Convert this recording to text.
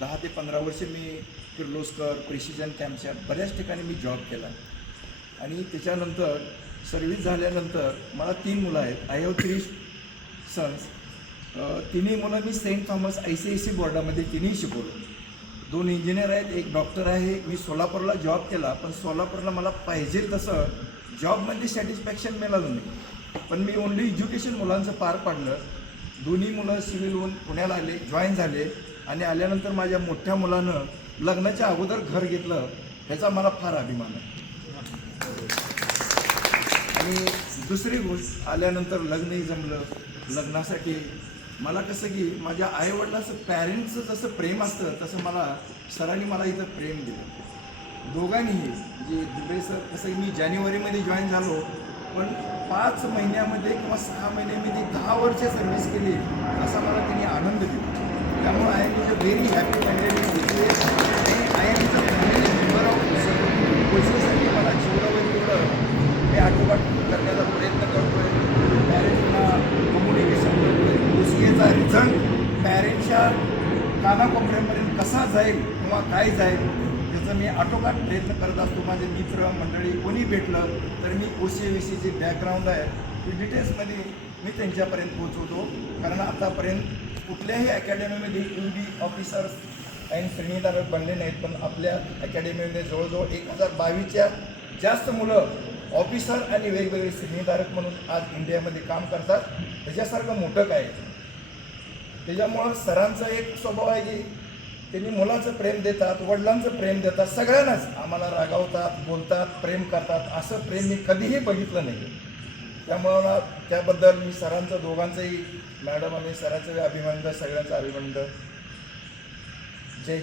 10 ते 15 वर्ष मी किर्लोस्कर प्रिसिजन कॅम्पच्या बऱ्याच ठिकाणी मी जॉब केला आणि त्याच्यानंतर सर्व्हिस झाल्यानंतर मला 3 मुलं आहेत. I have 3 sons. तिन्ही मुलं मी सेंट थॉमस ICSE बोर्डामध्ये तिन्ही शिकवलो. 2 इंजिनियर आहेत, एक डॉक्टर आहे. मी सोलापूरला जॉब केला, पण सोलापूरला मला पाहिजे तसं जॉबमध्ये सॅटिस्फॅक्शन मिळालं नाही. पण मी ओनली एज्युकेशन मुलांचं पार पाडलं. दोन्ही मुलं सिव्हिलहून पुण्याला आले, जॉईन झाले आणि आल्यानंतर माझ्या मोठ्या मुलानं लग्नाच्या अगोदर घर घेतलं, ह्याचा मला फार अभिमान आहे. आणि दुसरी गोष्ट, आल्यानंतर लग्नही जमलं. लग्नासाठी मला कसं की माझ्या आईवडिलाचं पॅरेंट्सचं जसं प्रेम असतं तसं मला सरांनी मला इथं प्रेम दिलं. दोघांनीही म्हणजे दुबे सर कसं की मी जानेवारीमध्ये जॉईन झालो, पण 5 महिन्यामध्ये किंवा 6 महिन्यामध्ये 10 वर्ष सर्व्हिस केली असा मला त्यांनी आनंद दिला. त्यामुळे I am is a very happy family आणि I am is a family member of पैसेसाठी मला जेवढं होईल तेवढं मी आठोपाठ करण्याचा प्रयत्न करतो आहे. पॅरेंट्सना कम्युनिकेशन करतो आहे. OCAचा रिझल्ट पॅरेंट्सच्या कानाकोपऱ्यापर्यंत कसा जाईल किंवा काय जाईल त्याचं मी आटोकाट प्रयत्न करत असतो. माझे मित्र मंडळी कोणी भेटलं तर मी OCA जे बॅकग्राऊंड आहे ते डिटेल्समध्ये मी त्यांच्यापर्यंत पोहोचवतो. कारण आतापर्यंत कुठल्याही अकॅडमीमध्ये UD ऑफिसर्स आणि श्रेणीधारक बनले नाहीत, पण आपल्या अकॅडमीमध्ये जवळजवळ 1022च्या जास्त मुलं ऑफिसर आणि वेगवेगळे श्रेणीधारक म्हणून आज इंडियामध्ये काम करतात. त्याच्यासारखं मोठं काय. त्याच्यामुळं सरांचा एक स्वभाव आहे की त्यांनी मुलाचं प्रेम देतात, वडिलांचं प्रेम देतात, सगळ्यांनाच आम्हाला रागावतात, बोलतात, प्रेम करतात. असं प्रेम मी कधीही बघितलं नाही. त्यामुळं त्याबद्दल मी सरांचं दोघांचंही, मॅडम आणि सरांचं अभिनंदन, सगळ्यांचं अभिनंदन. जय हिंद.